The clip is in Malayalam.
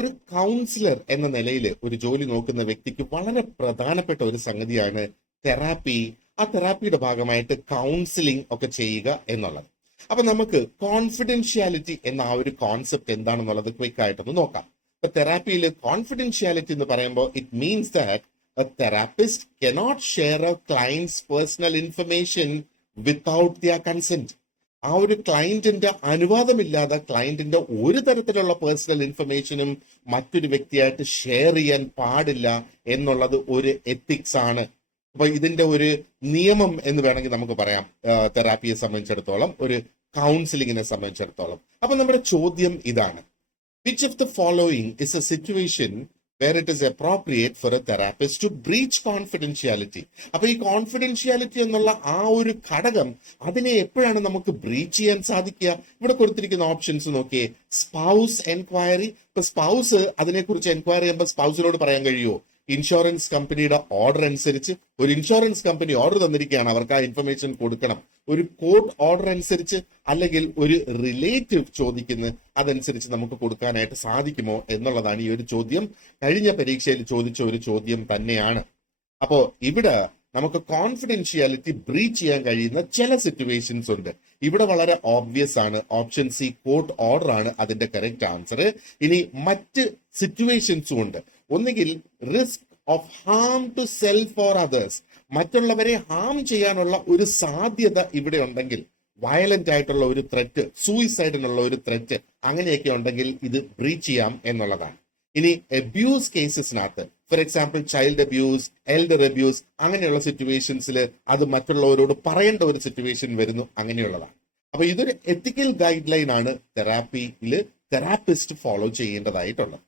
ഒരു കൗൺസിലർ എന്ന നിലയിൽ ഒരു ജോലി നോക്കുന്ന വ്യക്തിക്ക് വളരെ പ്രധാനപ്പെട്ട ഒരു സംഗതിയാണ് തെറാപ്പി. ആ തെറാപ്പിയുടെ ഭാഗമായിട്ട് കൗൺസിലിംഗ് ഒക്കെ ചെയ്യുക എന്നുള്ളത്. അപ്പൊ നമുക്ക് കോൺഫിഡൻഷ്യാലിറ്റി എന്ന ആ ഒരു കോൺസെപ്റ്റ് എന്താണെന്നുള്ളത് ക്വിക്ക് ആയിട്ടൊന്ന് നോക്കാം. ഇപ്പൊ തെറാപ്പിയിൽ കോൺഫിഡൻഷ്യാലിറ്റി എന്ന് പറയുമ്പോൾ it means that a therapist cannot share a client's personal information without their consent. ആ ഒരു ക്ലയന്റിന്റെ അനുവാദമില്ലാതെ ക്ലയന്റിന്റെ ഒരു തരത്തിലുള്ള പേഴ്സണൽ ഇൻഫർമേഷനും മറ്റൊരു വ്യക്തിയായിട്ട് ഷെയർ ചെയ്യാൻ പാടില്ല എന്നുള്ളത് ഒരു എത്തിക്സ് ആണ്. അപ്പൊ ഇതിന്റെ ഒരു നിയമം എന്ന് വേണമെങ്കിൽ നമുക്ക് പറയാം തെറാപ്പിയെ സംബന്ധിച്ചിടത്തോളം, ഒരു കൗൺസിലിങ്ങിനെ സംബന്ധിച്ചിടത്തോളം. അപ്പൊ നമ്മുടെ ചോദ്യം ഇതാണ്: which of the following is A situation where it is appropriate for a therapist to breach confidentiality? അപ്പൊ ഈ കോൺഫിഡൻഷ്യാലിറ്റി എന്നുള്ള ആ ഒരു ഘടകം, അതിനെ എപ്പോഴാണ് നമുക്ക് ബ്രീച്ച് ചെയ്യാൻ സാധിക്കുക? ഇവിടെ കൊടുത്തിരിക്കുന്ന ഓപ്ഷൻസ് നോക്കിയേ. Spouse enquiry. ഇപ്പൊ സ്പൗസ് അതിനെക്കുറിച്ച് എൻക്വയറി ചെയ്യുമ്പോൾ സ്പൗസിനോട് പറയാൻ കഴിയുമോ? ഇൻഷുറൻസ് കമ്പനിയുടെ ഓർഡർ അനുസരിച്ച് ഒരു ഇൻഷുറൻസ് കമ്പനി ഓർഡർ തന്നിരിക്കുകയാണ്, അവർക്ക് ആ ഇൻഫർമേഷൻ കൊടുക്കണം. ഒരു കോർട്ട് ഓർഡർ അനുസരിച്ച് അല്ലെങ്കിൽ ഒരു റിലേറ്റീവ് ചോദിക്കുന്ന അതനുസരിച്ച് നമുക്ക് കൊടുക്കാനായിട്ട് സാധിക്കുമോ എന്നുള്ളതാണ് ഈ ഒരു ചോദ്യം. കഴിഞ്ഞ പരീക്ഷയിൽ ചോദിച്ച ഒരു ചോദ്യം തന്നെയാണ്. അപ്പോ ഇവിടെ നമുക്ക് കോൺഫിഡൻഷ്യാലിറ്റി ബ്രീച്ച് ചെയ്യാൻ കഴിയുന്ന ചില സിറ്റുവേഷൻസ് ഉണ്ട്. ഇവിടെ വളരെ ഓബ്വിയസ് ആണ്. ഓപ്ഷൻ സി കോർട്ട് ഓർഡർ ആണ് അതിന്റെ കറക്റ്റ് ആൻസർ. ഇനി മറ്റ് സിറ്റുവേഷൻസും ഉണ്ട്. ഒന്നുകിൽ risk of harm to self or others, മറ്റുള്ളവരെ ഹാം ചെയ്യാനുള്ള ഒരു സാധ്യത ഇവിടെ ഉണ്ടെങ്കിൽ, വയലന്റ് ആയിട്ടുള്ള ഒരു ത്രെറ്റ്, സൂയിസൈഡിനുള്ള ഒരു ത്രെറ്റ്, അങ്ങനെയൊക്കെ ഉണ്ടെങ്കിൽ ഇത് ബ്രീച്ച് ചെയ്യാം എന്നുള്ളതാണ്. ഇനി അബ്യൂസ് കേസസിനകത്ത്, for example child abuse, elder abuse, അങ്ങനെയുള്ള സിറ്റുവേഷൻസിൽ അത് മറ്റുള്ളവരോട് പറയേണ്ട ഒരു സിറ്റുവേഷൻ വരുന്നു, അങ്ങനെയുള്ളതാണ്. അപ്പൊ ഇതൊരു എത്തിക്കൽ ഗൈഡ് ലൈൻ ആണ് തെറാപ്പിയിൽ തെറാപ്പിസ്റ്റ് ഫോളോ ചെയ്യേണ്ടതായിട്ടുള്ളത്.